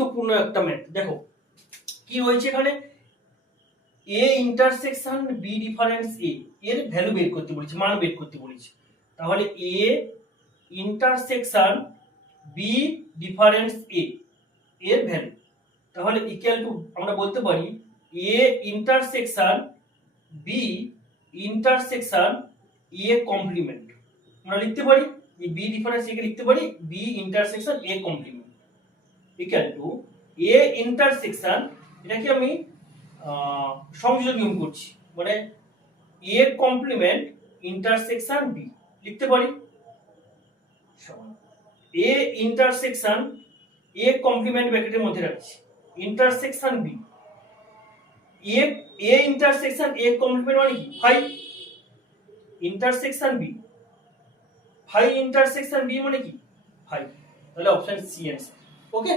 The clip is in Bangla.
গুরুত্বপূর্ণ একটা ম্যাথ। দেখো কি হয়েছে এখানে, এ ইন্টারসেকশন বি ডিফারেন্স এ এর ভ্যালু বের করতে বলেছে, মান বের করতে বলেছে। তাহলে A intersection B difference A এর ভ্যালু, তাহলে ইকুয়াল টু আমরা বলতে পারি A intersection B intersection A complement. আমরা লিখতে পারি এই বি ডিফারেন্স এ কে লিখতে পারি B intersection A complement equal to A intersection, এটাকে আমি সংযোজন নিয়ম করছি, মানে এ কমপ্লিমেন্ট ইন্টারসেকশন বি লিখতে পারি সমান এ ইন্টারসেকশন এ কমপ্লিমেন্ট ব্র্যাকেটের মধ্যে রাখছি intersection B, A intersection A complement মানে কি 5 ইন্টারসেকশন বি, 5 ইন্টারসেকশন বি মানে কি 5, তাহলে অপশন সি অ্যান্সার। ওকে।